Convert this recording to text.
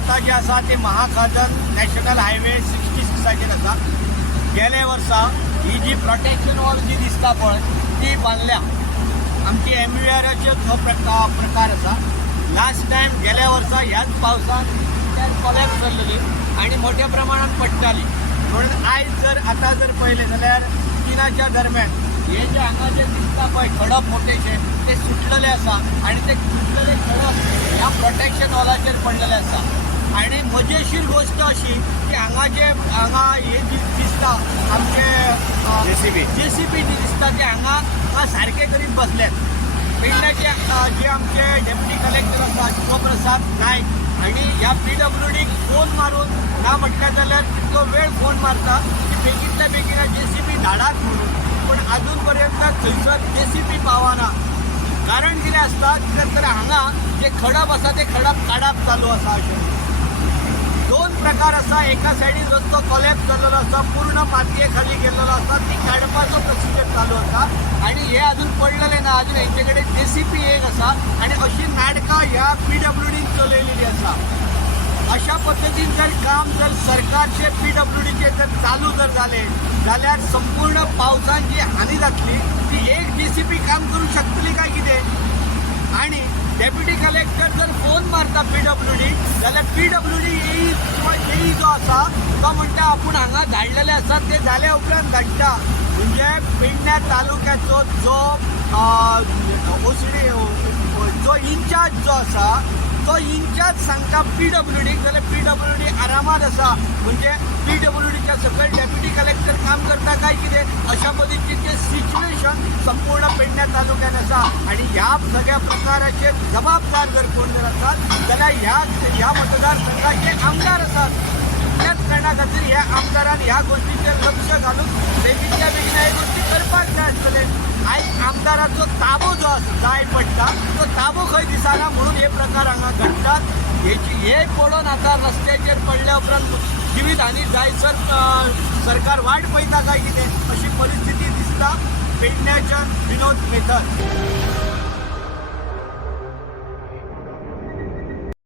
आता जे आसा ते महाखाजन नॅशनल हायवे 66 आसा. गेले वर्सा ही जी प्रोटेक्शन वॉल जी दिसता पळय ती बांदल्या. आमची MVRचे जो प्रकार आसा. लास्ट टायम गेल्या वर्सा ह्याच पावसान कॉलॅप्स जाल्ली आणि मोठ्या प्रमाणात पडटाली. म्हणून आयज आता जर पळयलें जाल्यार 3च्या दरम्यान हे जे हांगा जे दिसता पळय खडप मोठेशे ते सुटलेले आसा आणि ते सुटलेले खडप ह्या प्रोटेक्शन वॉलाचेर पडलेले आसा. आणि मजेशीर गोष्ट अशी की हांगा हे दिसता आमचे JCB जी दिसता ते हांगा सारखे करीत बसल्यात. पेडण्याचे जे आमचे डेप्युटी कलेक्टर आसा शिवप्रसाद नायक आणि ह्या PWDक फोन मारून ना म्हटल्यार जाल्यार तितलो वेळ फोन मारता की बेगींतल्या बेगीन JCB धाडात म्हणून. पण अजून पर्यंत थंयसर JCB पावना. कारण कितें आसता तर हांगा जे खडप आसा ते खडप काडप चालू आसा. अशें दोन प्रकार आसा. एका सायडीन रस्तो कॉलॅप्स जाल्लो आसा, पूर्ण मातये खाली गेल्लो आसा, ती काडपाचो प्रोसिजर चालू आसा. आणि हे अजून पडलेले ना. अजून हेंचे कडेन JCB एक आसा आणि अशी नाटकां ह्या PWDन चलयलेली आसा. अशा पद्दतीन जर काम जर सरकारचे PWDचे जर चालू जर झाले जाल्यार संपूर्ण पावसान जी हानी जातली ती एक JCB काम करू शकतली काय कितें. आणि डेप्युटी कलेक्टर जर फोन मारता PWD जाल्यार PWD येई किंवा JE जो आसा तो म्हणटा आपूण हांगा धाडलेले आसा ते जाल्या उपरांत धाडटा. म्हणजे पेडण्या तालुक्याचो जो जो इन्चार्ज जो आसा तो इन्चार्ज सांगता PWDक जाल्यार PWD आरामात आसा. म्हणजे PWDच्या सकयल डेप्युटी कलेक्टर काम करता काय कितें अशा पद्दतीचे सिच्युएशन संपूर्ण पेडण्या तालुक्यात आसा. आणि ह्या सगळ्या प्रकाराचे जबाबदार जर कोण जर आसात जाल्यार ह्या मतदारसंघाचे आमदार आसात. त्याच कारणां खातीर ह्या आमदारान ह्या गोष्टीचेर लक्ष घालून बेगीनच्या बेगीन हे गोष्टी करपाक जाय आसतले. आयज आमदाराचो ताबो जो जाय पडटा तो ताबो खंय दिसना म्हणून हे प्रकार हांगा घडटात. हे पळोवन आतां रस्त्याचेर पडल्या उपरांत जिवीत हानी जायसर सरकार वाट पळयता काय कितें अशी परिस्थिती दिसता. पेडण्याच्या विनोद मेथर.